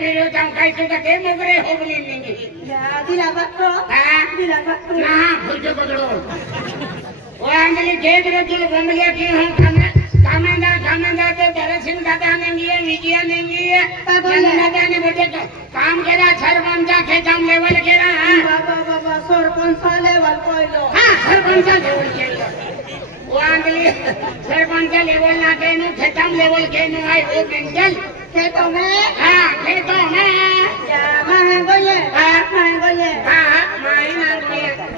फिरो जाऊं काय तुझा ते मोगरे होबली निंगी दिला बघतो ना फुलके पकड़ो वो अंगली गेट रे तुल बंगलिया की हम कामेंदा तो दरसिंह दादा नेंगी है विजया नेंगी है दादा ने बेटे काम केरा सरपंचा खेतम लेवल केरा बाबा सरपंचा लेवल कोइलो हां सरपंचा लेवल केला वो अंगली सरपंचा लेवल ना केनु खेतम लेवल केनु आई वो बेंगल खेतों में हां खेतों में या महंगोले हां महंगोले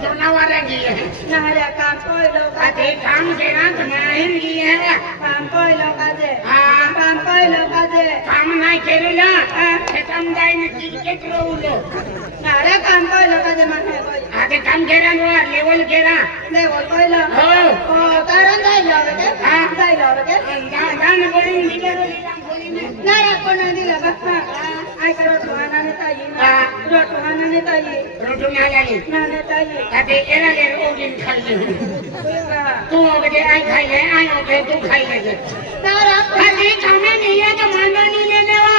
जोनावारे की है नहरा काम कोइलो आते काम केरा तो माहिर की है काम कोइलो काजे हां काम कोइलो काजे काम नाही केलेला खेतम जाईन क्रिकेट रोवलो नहरा काम कोइलो काजे माने कोइ आते काम केरा नो लेवल केरा लेवल कोइलो हो कारण जाइलो के जाइलो के दान बोली निकलो नहरा कोना दिला बक्का आई करो ठोना ने ताई रोटोना ने ताई रोटो ना लाली ना ने ताई आते एरा ले ओगिन खाली तू ओगे आई खाई ले आई ओगे तू खाई ले नहरा खाली कामे नहीं है तो मानो नहीं लेने वा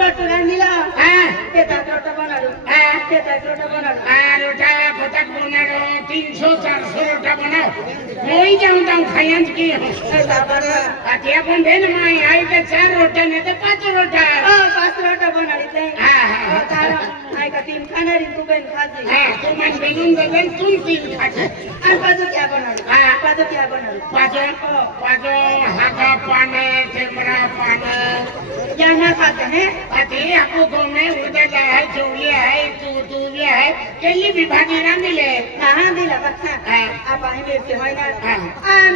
रोटोना मिला हां केता रोटो बनाडू केता रोटो बनाडू रोटा फटक बनाडो 300 400 रोटा बनाओ मोई जाऊं खायंत की ऐसा बना आते अपन देन माई आई तो 4 रोटा ने तो 5 रोटा 5 रोटा बनाडी ते हां तारा आई का 3 खाना री तू बेन खाजी हां तू मन बेनुन देन तुम 3 खाजी और पाजो क्या बनाडू पाजो क्या बनाडू पाजो हाका पाने टेमरा पाने या ना खाते हैं आते आपको को में उधर है चौलिया है तू भी है केली भी भाजी ना मिले कहां दिला बच्चा आप आई मेरे से होय ना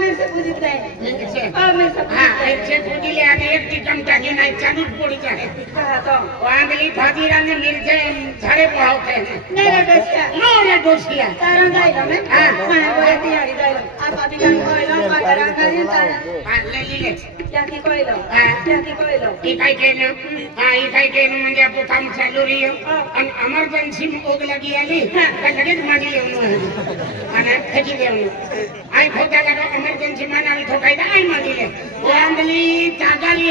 मेरे से पूछ दे मेरे से मेरे से मेरे से पूछ ले आगे एक टिकम टाकी नहीं चालू पड़ी जाए कहा तो वांगली भाजी राने मिलते झाड़े पावते हैं नेरे डोसिया तारा जाइलो में मैं बोले तियारी जाइलो आप अभी जान कोइलो बाजार करी तारा ले ले क्या की कोइलो ई काय केलं म्हणजे आपण काम चालू रही आणि इमर्जन्सी ओग लगी आली तर लगेच मागे येऊन आणि फेकी देऊन आई खोटा लगा इमर्जन्सी मानावी ठोकायला आई मागीले वांगली तागारी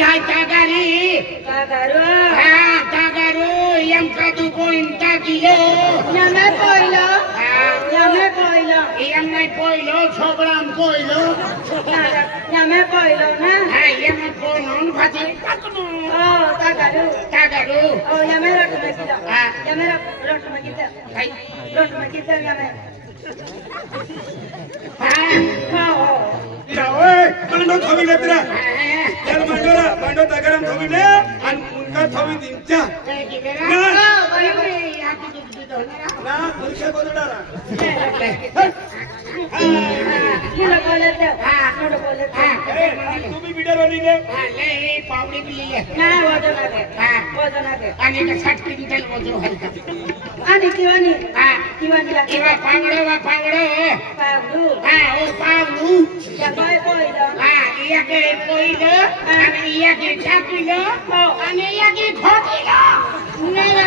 तागारो यम का 2.5 किलो यमे कोइलो यम नाही कोइलो छोबडाम कोइलो यमे कोइलो ना यम कोइलो भाजी टाकनो तागारो यमे रोट में किलो यमे रोट में किलो यमे ओए मांडो थोबी लेतरा चल मांडो तगरम थोबी ले आणि उनका थोबी दिंचा ना खुर्शे कोदडारा किलो बोले तो तू भी बिडर वाली ले ले पावडी बिल्ली ले ना वजन आहे आणि 60 क्विंटल वजन आहे आणि किवानी ला किवा पांगडो ओ पावडू या काय कोइलो या के कोइलो आणि या के टाकिलो आणि या के खोटिलो नेला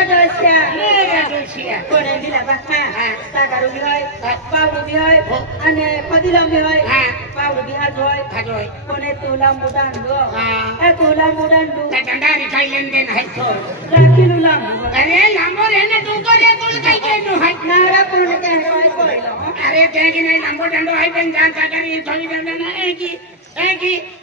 दोसिया कोणे दिला बा तागारू भी होय पावडू भी होय आणि पदिला भी होय पावडू भी होय कोणे तुला मुडान दो तुला मुडान दो तंडारी काय लेनदेन आहे तो राखीलू लांब अरे लांबो रेने तू करे तुला काय केनो आहे नारा कोणे काय कोइलो अरे ते की नाही लांबो डंडो आहे पण जानता करी थोडी डंडो ना एकी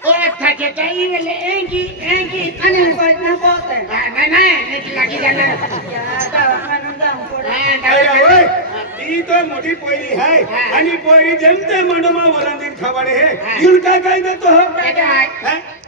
ओ थाके ताई वेले एकी आणि कोण ना पोते नाही लगी जाणार या ता आनंद ओए ई तो मोठी पोयरी है आणि पोयरी जेमते मंडमा वरांदीन खवाडे है इनका काय देतो हो काय